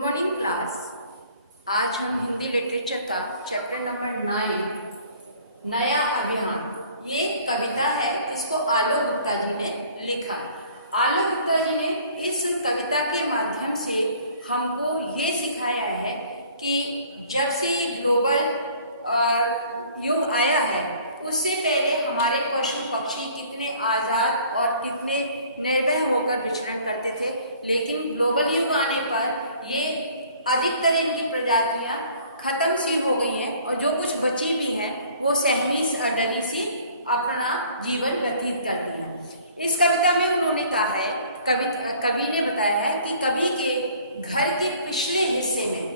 Good morning class. आज हम Hindi literature का चैप्टर नंबर 9 नया अभियान, ये कविता है जिसको आलोक गुप्ता जी ने लिखा। आलोक गुप्ता जी ने इस कविता के माध्यम से हमको ये सिखाया है कि जब से ये ग्लोबल युग आया है उससे पहले हमारे पशु पक्षी कितने आजाद और कितने निर्भय होकर विचरण करते थे, लेकिन ग्लोबल युग आने पर ये अधिकतर इनकी प्रजातियां खत्म सी हो गई हैं और जो कुछ बची भी हैं वो सहमी डरी सी अपना जीवन व्यतीत करती हैं। इस कविता में उन्होंने कहा है, कवि ने बताया है कि कवि के घर के पिछले हिस्से में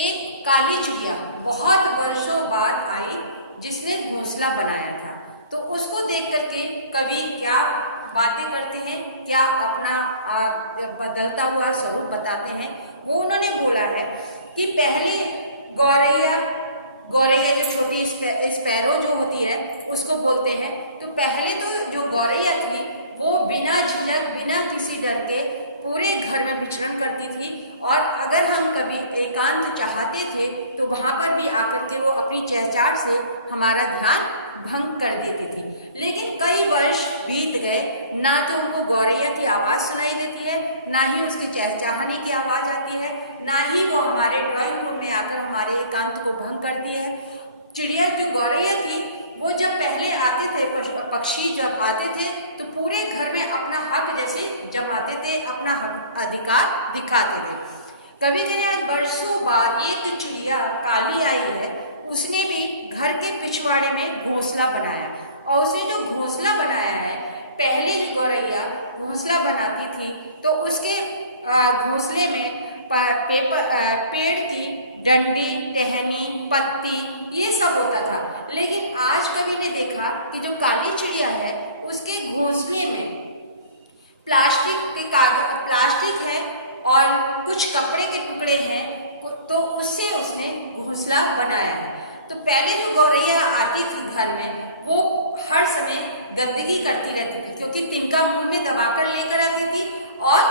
एक काली चिड़िया बहुत वर्षों बाद आई जिसने घोंसला बनाया था। तो उसको देख करके कवि क्या बातें करते हैं, क्या अपना बदलता हुआ स्वरूप बताते हैं, वो उन्होंने बोला है कि पहले गौरैया जो छोटी स्पैरो जो होती है उसको बोलते हैं। तो पहले तो जो गौरैया थी वो बिना झिझक बिना किसी डर के पूरे घर में विचरण करती थी और अगर हम कभी एकांत चाहते थे तो वहां पर भी आकर के वो अपनी चहचहाट से हमारा ध्यान भंग कर देती थी। लेकिन कई वर्ष बीत गए, ना तो उनको गौरैया की आवाज सुनाई देती है, ना ही उसके चहचहाने की आवाज आती है, ना ही वो हमारे ड्राइंग रूम में आकर हमारे एकांत को भंग करती है। चिड़िया जो गौरैया थी वो जब पहले आते थे, पक्षी जब आते थे तो पूरे घर में अपना हक जैसे जमाते थे, अपना अधिकार दिखाते थे। कभी कभी आज वर्षों बाद एक चिड़िया काली आई है, उसने भी घर के पिछवाड़े में घोंसला बनाया और उसने जो घोंसला बनाया है, पहले की गौरैया घोंसला बनाती थी तो उसके घोंसले में पेड़ की डंडी, टहनी, पत्ती ये सब होता था। लेकिन आज कवि ने देखा कि जो काली चिड़िया है उसके घोंसले में प्लास्टिक है और कुछ कपड़े के टुकड़े हैं, तो उससे उसने घोंसला बनाया है। तो पहले जो गौरैया आती थी घर में वो हर समय गंदगी करती रहती थी, क्योंकि तिनका मुंह में दबाकर लेकर आती थी और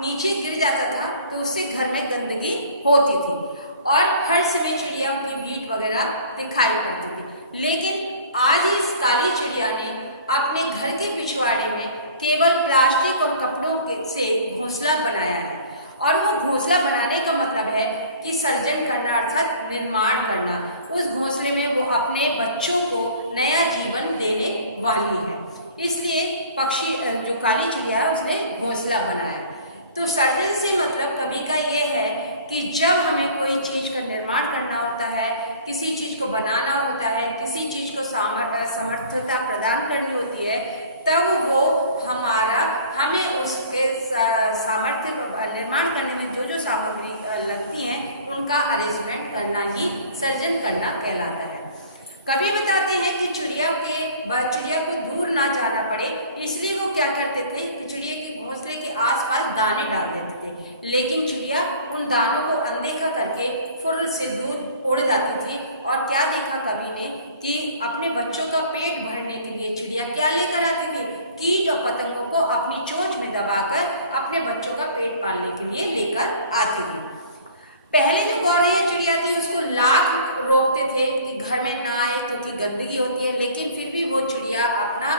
नीचे गिर जाता था तो उससे घर में गंदगी होती थी और हर समय चिड़िया की मीट वगैरह दिखाई पड़ती थी। लेकिन आज इस काली चिड़िया ने अपने घर के पिछवाड़े में केवल प्लास्टिक और कपड़ों से घोंसला बनाया है और वो घोंसला बनाने का मतलब है कि सर्जन करना अर्थात निर्माण करना। उस घोंसले में वो अपने बच्चों को नया जीवन देने वाली है, इसलिए पक्षी जो काली चिड़िया है उसने घोंसला बनाया। तो सर्जन से मतलब कवि का ये है कि जब हमें कोई चीज का निर्माण करना होता है, किसी चीज को बनाना होता है, किसी चीज को समर्थता प्रदान करनी होती है, तब वो हमें उसके सामर्थ्य निर्माण करने में जो सामग्री लगती है उनका अरेंजमेंट करना ही सर्जन करना कहलाता है। कवि बताते हैं कि चिड़िया को दूर ना जाना पड़े, इसलिए वो क्या करते थे कि चिड़िया के घोंसले के आसपास दाने डाल देते थे, लेकिन चिड़िया उन दानों को अनदेखा करके फुर्र से दूर उड़ जाती थी। और क्या देखा कवि ने कि अपने बच्चों का पेट भरने के लिए चिड़िया क्या लेकर आती थी, कीट और पतंगों को अपनी चोंच में दबाकर अपने बच्चों का पेट पालने के लिए लेकर आती थी। पहले जो गौरैया चिड़िया थी उसको लाख रोकते थे कि घर में ना आए क्योंकि गंदगी होती है, लेकिन फिर भी वो चिड़िया अपना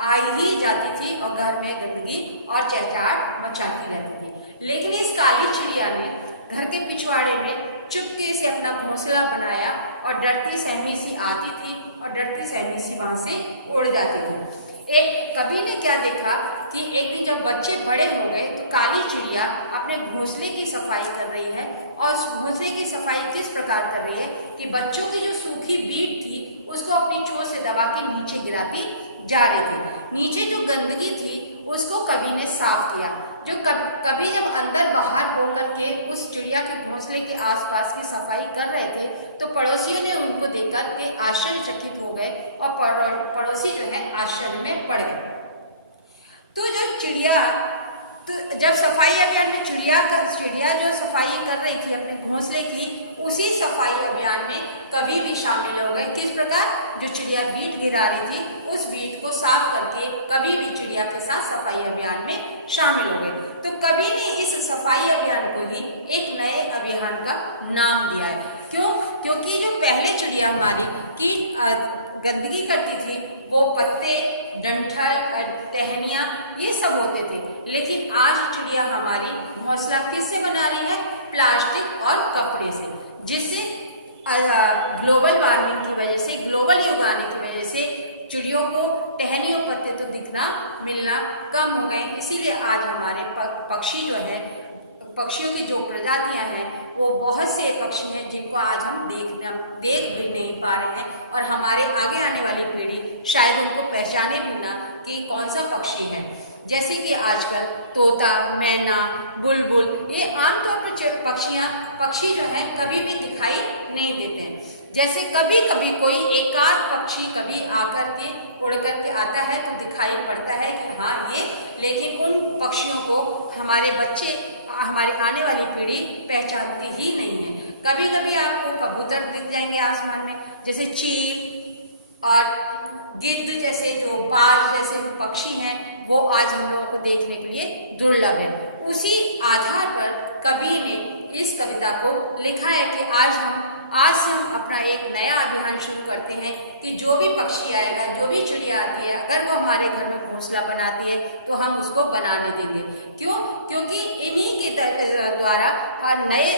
आ ही जाती थी और घर में गंदगी और चहचहाट मचाती रहती थी। लेकिन इस काली चिड़िया ने घर के पिछवाड़े में चुपके से अपना घोंसला बनाया और डरती सहमी सी आती थी और डरती सहमी सी वहां से उड़ जाती थी। एक कवि ने क्या देखा कि एक जब बच्चे बड़े हो गए तो काली चिड़िया अपने घोंसले की सफाई कर रही है और उस घोंसले की सफाई किस प्रकार कर रही है कि बच्चों की जो सूखी बीट थी उसको अपनी चोंच से दबा के नीचे गिराती जा रही थी। नीचे जो गंदगी थी उसको कवि ने साफ किया। जो कवि जब अंदर बाहर होकर के उस चिड़िया के घोंसले के आसपास की सफाई कर रहे थे तो पड़ोसियों ने उनको देखकर के आश्चर्यचकित हो गए और पड़ोसी जो है आश्चर्य में पड़ गए। तो जब सफाई अभियान में चिड़िया जो सफाई कर रही थी अपने घोंसले की, उसी सफाई अभियान में कवि भी शामिल हो गए। किस प्रकार, जो चिड़िया बीट गिरा रही थी उस बीट को साफ करके कवि भी चिड़िया के साथ सफाई अभियान में शामिल हो गए। तो कवि ने इस सफाई अभियान को ही एक नए अभियान का नाम दिया है। क्यों? क्योंकि जो पहले चिड़िया हमारी की गंदगी करती थी वो पत्ते, डंठल, टहनियाँ ये सब होते थे, लेकिन आज चिड़िया हमारी घोंसला किससे बना रही है? प्लास्टिक और कपड़े से, जिससे ग्लोबल वार्मिंग की वजह से, ग्लोबल युग आने की वजह से चिड़ियों को टहनियों पत्ते तो दिखना मिलना कम हो गए। इसीलिए आज हमारे पक्षी जो है, पक्षियों की जो प्रजातियां हैं वो बहुत से पक्षी हैं जिनको आज हम देख भी नहीं पा रहे हैं, और हमारे आगे आने वाली पीढ़ी शायद उनको पहचाने भी ना कि कौन सा पक्षी है। जैसे कि आजकल तोता, मैना, बुलबुल ये आमतौर पर पक्षी जो है कभी भी दिखाई नहीं देते हैं। जैसे कभी कभी कोई एकाध पक्षी कभी आकर के उड़ करके आता है तो दिखाई पड़ता है कि हाँ ये, लेकिन उन पक्षियों को हमारे बच्चे, हमारे आने वाली पीढ़ी पहचानती ही नहीं है। कभी कभी आपको कबूतर दिख जाएंगे आसमान में, जैसे चील और गिद्ध जैसे जो बाज जैसे पक्षी हैं वो आज हम लोगों को देखने के लिए दुर्लभ है। उसी आधार पर कवि ने इस कविता को लिखा है कि आज से हम अपना एक नया अभियान शुरू करते हैं कि जो भी पक्षी आएगा, जो भी चिड़िया आती है, अगर वो हमारे घर में घोंसला बनाती है तो हम उसको बनाने देंगे। क्यों? क्योंकि इन्हीं के द्वारा नए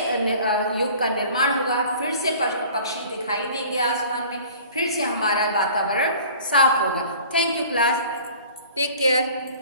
युग का निर्माण होगा, फिर से पक्षी दिखाई देंगे आसमान में, फिर से हमारा वातावरण साफ होगा। Thank you class, take care.